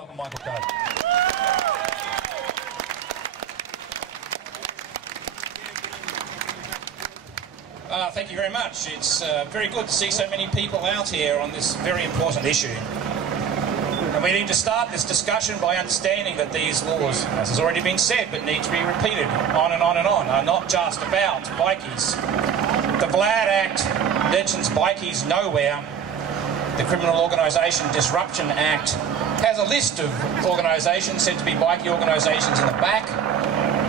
welcome Michael Cove. Thank you very much. It's very good to see so many people out here on this very important issue. And we need to start this discussion by understanding that these laws, as has already been said, but need to be repeated on and on and on, are not just about bikies. The Vlad Act mentions bikies nowhere. The Criminal Organisation Disruption Act has a list of organisations said to be bikie organisations in the back,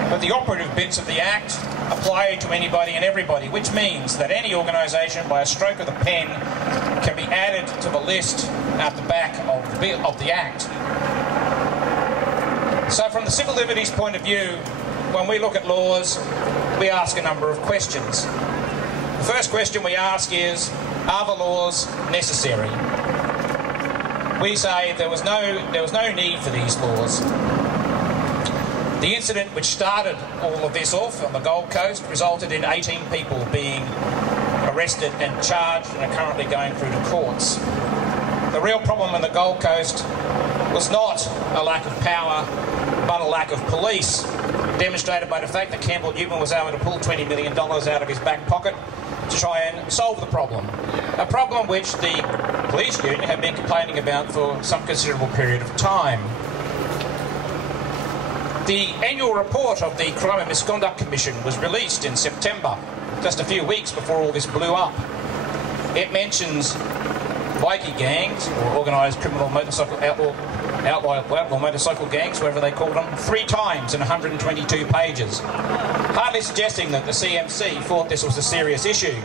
but the operative bits of the Act apply to anybody and everybody, which means that any organisation by a stroke of the pen can be added to the list at the back of the Act. So from the civil liberties point of view, when we look at laws, we ask a number of questions. The first question we ask is, are the laws necessary? We say there was no need for these laws. The incident which started all of this off on the Gold Coast resulted in 18 people being arrested and charged and are currently going through the courts. The real problem on the Gold Coast was not a lack of power, but a lack of police, demonstrated by the fact that Campbell Newman was able to pull $20 million out of his back pocket to try and solve the problem. A problem which the police union have been complaining about for some considerable period of time. The annual report of the Crime and Misconduct Commission was released in September, just a few weeks before all this blew up. It mentions bikie gangs, or organised criminal motorcycle outlaw motorcycle gangs, whatever they call them, 3 times in 122 pages, hardly suggesting that the CMC thought this was a serious issue,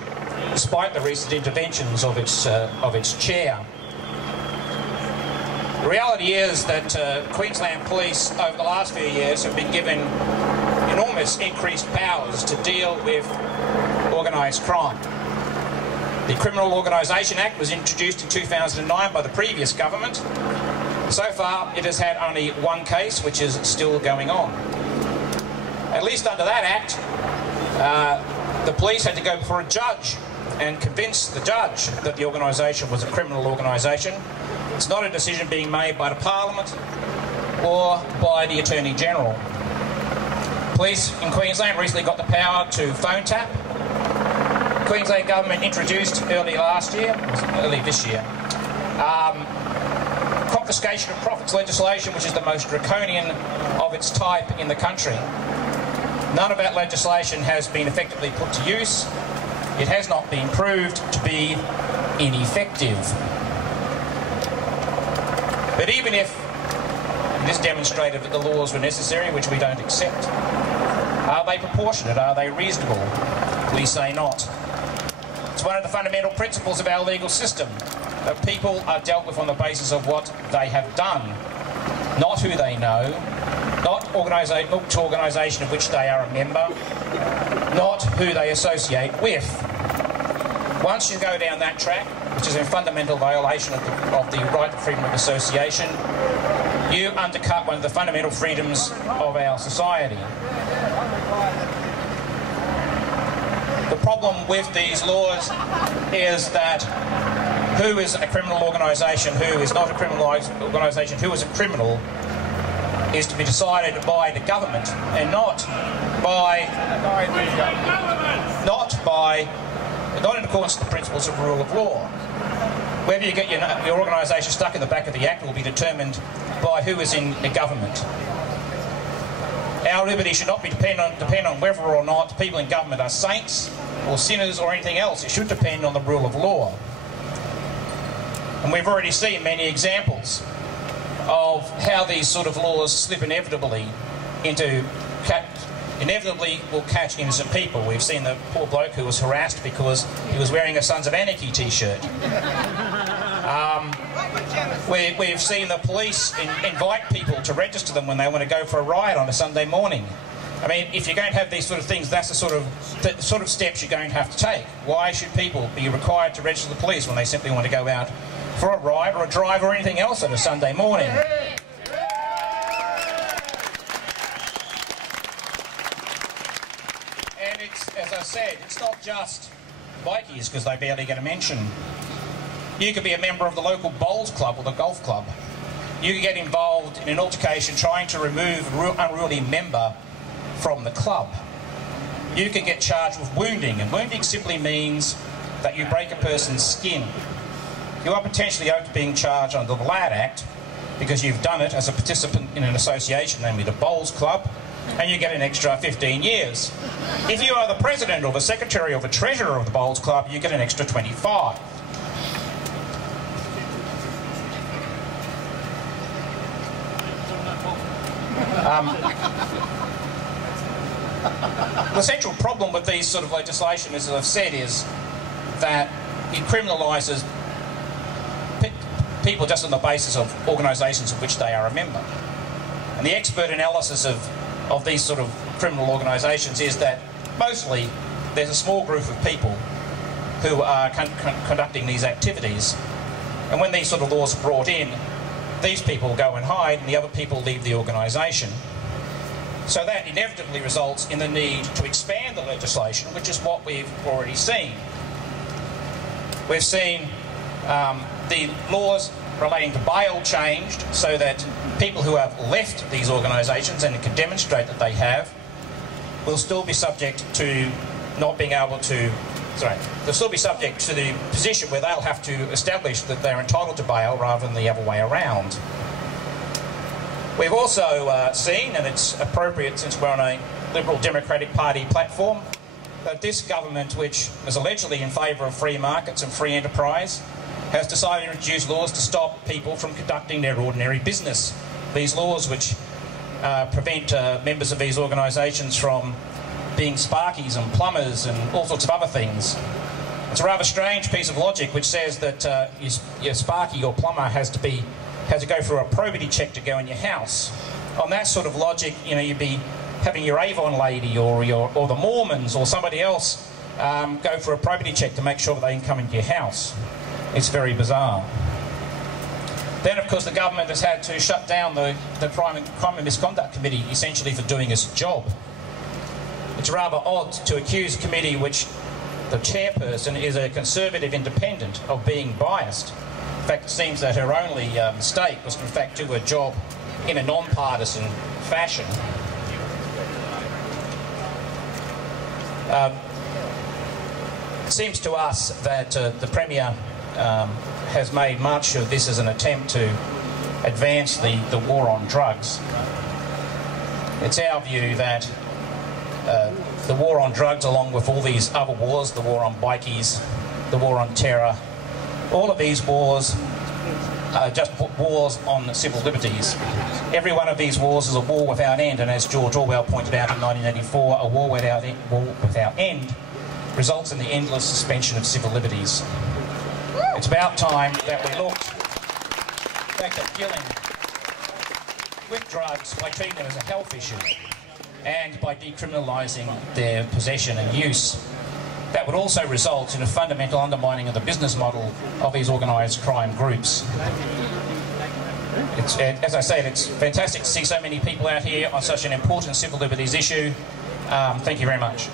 despite the recent interventions of its chair. The reality is that Queensland police over the last few years have been given enormous increased powers to deal with organised crime. The Criminal Organisation Act was introduced in 2009 by the previous government. So far it has had only 1 case which is still going on. At least under that act, the police had to go before a judge and convince the judge that the organisation was a criminal organisation. It's not a decision being made by the Parliament or by the Attorney General. Police in Queensland recently got the power to phone tap. The Queensland government introduced early this year, confiscation of profits legislation, which is the most draconian of its type in the country. None of that legislation has been effectively put to use. It has not been proved to be ineffective. But even if this demonstrated that the laws were necessary, which we don't accept, are they proportionate? Are they reasonable? We say not. It's one of the fundamental principles of our legal system that people are dealt with on the basis of what they have done, not who they know, not to organisation of which they are a member, not who they associate with. Once you go down that track, which is a fundamental violation of the right to freedom of association, you undercut one of the fundamental freedoms of our society. The problem with these laws is that who is a criminal organisation, who is not a criminal organisation, who is a criminal, is to be decided by the government and not in accordance with the principles of rule of law. Whether you get your organisation stuck in the back of the Act will be determined by who is in the government. Our liberty should not be depend on whether or not people in government are saints or sinners or anything else. It should depend on the rule of law. And we've already seen many examples of how these sort of laws slip inevitably will catch innocent people. We've seen the poor bloke who was harassed because he was wearing a Sons of Anarchy t-shirt. We've seen the police invite people to register them when they want to go for a ride on a Sunday morning. I mean, if you're going to have these sort of things, that's the sort of steps you're going to have to take. Why should people be required to register the police when they simply want to go out for a ride or a drive or anything else on a Sunday morning? And it's, as I said, it's not just bikies because they barely get a mention. You could be a member of the local bowls club or the golf club. you could get involved in an altercation trying to remove an unruly member from the club. You could get charged with wounding, and wounding simply means that you break a person's skin. You are potentially open to being charged under the Lad Act because you've done it as a participant in an association, namely the Bowls Club, and you get an extra 15 years. If you are the president or the secretary or the treasurer of the Bowls Club, you get an extra 25. The central problem with these sort of legislation, as I've said, is that it criminalises people just on the basis of organisations of which they are a member. And the expert analysis of these sort of criminal organisations is that mostly there's a small group of people who are conducting these activities, and when these sort of laws are brought in, these people go and hide and the other people leave the organisation. So that inevitably results in the need to expand the legislation, which is what we've already seen. We've seen the laws relating to bail changed so that people who have left these organisations and can demonstrate that they have will still be subject to not being able to, they'll still be subject to the position where they'll have to establish that they're entitled to bail rather than the other way around. We've also seen, and it's appropriate since we're on a Liberal Democratic Party platform, that this government, which is allegedly in favour of free markets and free enterprise, has decided to introduce laws to stop people from conducting their ordinary business. These laws which prevent members of these organisations from being sparkies and plumbers and all sorts of other things. It's a rather strange piece of logic which says that your sparky or plumber has to go through a probity check to go in your house. On that sort of logic, you know, you'd be having your Avon lady or the Mormons or somebody else go for a probity check to make sure that they can come into your house. It's very bizarre. Then, of course, the government has had to shut down the Crime and Misconduct Committee, essentially for doing its job. It's rather odd to accuse a committee which the chairperson is a Conservative independent of being biased. In fact, it seems that her only mistake was to, in fact, do her job in a non-partisan fashion. It seems to us that the Premier has made much of this as an attempt to advance the war on drugs. It's our view that the war on drugs, along with all these other wars, the war on bikies, the war on terror, all of these wars are just wars on civil liberties. Every one of these wars is a war without end, and as George Orwell pointed out in 1984, a war without end results in the endless suspension of civil liberties. It's about time that we looked back at dealing with drugs by treating them as a health issue and by decriminalising their possession and use. That would also result in a fundamental undermining of the business model of these organised crime groups. As I said, it's fantastic to see so many people out here on such an important civil liberties issue. Thank you very much.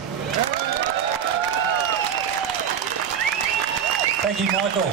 Thank you, Michael.